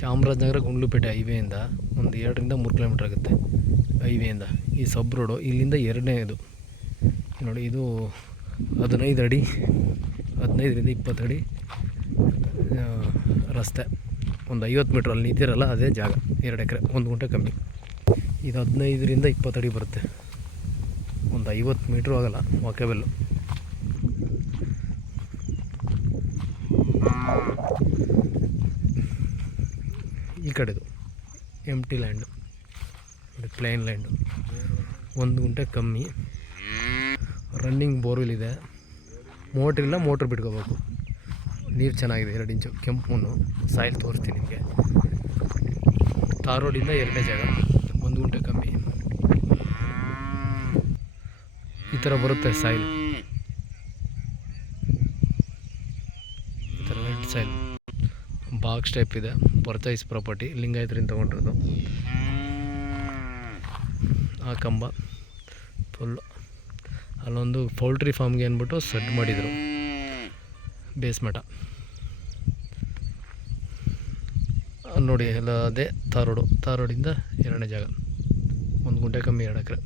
ಚಾಮರಾಜನಗರ ಗುಂಡ್ಲುಪೇಟೆ ಹೈವೇಯಿಂದ ಒಂದು 2-3 ಕಿಲೋಮೀಟ್ರ್ ಆಗುತ್ತೆ. ಹೈವೇಯಿಂದ ಈ ಸಬ್ ರೋಡು ಇಲ್ಲಿಂದ ಎರಡನೇದು ನೋಡಿ. ಇದು 15 ಅಡಿ, 15ರಿಂದ 20 ಅಡಿ ರಸ್ತೆ. ಒಂದು 50 ಮೀಟ್ರ್ ಅಲ್ಲಿ ನಿಂತಿರಲ್ಲ ಅದೇ ಜಾಗ. 2 ಎಕರೆ, 1 ಗುಂಟೆ ಕಮ್ಮಿ. ಇದು 15ರಿಂದ 20 ಅಡಿ ಬರುತ್ತೆ. ಒಂದು 50 ಮೀಟ್ರು ಆಗೋಲ್ಲ ವಾಕೇಬಲ್ಲು. ಈ ಕಡೆದು ಎಂಟಿ ಲ್ಯಾಂಡು, ಪ್ಲೇನ್ ಲ್ಯಾಂಡು, 1 ಗುಂಟೆ ಕಮ್ಮಿ. ರನ್ನಿಂಗ್ ಬೋರ್ವೆಲ್ ಇದೆ. ಮೋಟ್ರಿಲ್ಲ, ಮೋಟ್ರ್ ಬಿಟ್ಕೋಬೇಕು. ನೀರು ಚೆನ್ನಾಗಿದೆ, 2 ಇಂಚು ಕೆಂಪು ಮಣ್ಣು. ಸಾಯಿಲ್ ತೋರಿಸ್ತೀನಿ ನಿಮಗೆ. ತಾರ್ ರೋಡಿಂದ 2ನೇ ಜಾಗ, 1 ಗುಂಟೆ ಕಮ್ಮಿ. ಈ ಥರ ಬರುತ್ತೆ ಸಾಯಿಲ್, ಈ ಥರ ರೆಡ್ ಸಾಯಿಲ್. ಬಾಕ್ಸ್ ಟೈಪ್ ಇದೆ. ಪರ್ಚೇಸ್ ಪ್ರಾಪರ್ಟಿ, ಲಿಂಗಾಯತರಿಂದ ತೊಗೊಂಡಿರೋದು. ಆ ಕಂಬ ಫುಲ್ಲು ಅಲ್ಲೊಂದು ಪೌಲ್ಟ್ರಿ ಫಾರ್ಮ್ಗೆ ಅಂದ್ಬಿಟ್ಟು ಸೆಡ್ ಮಾಡಿದರು, ಬೇಸ್ಮಠ ನೋಡಿ. ಎಲ್ಲ ಅದೇ ತಾರ್ ರೋಡು. ತಾರ್ ರೋಡಿಂದ 2ನೇ ಜಾಗ, 1 ಗುಂಟೆ ಕಮ್ಮಿ, 2 ಎಕರೆ.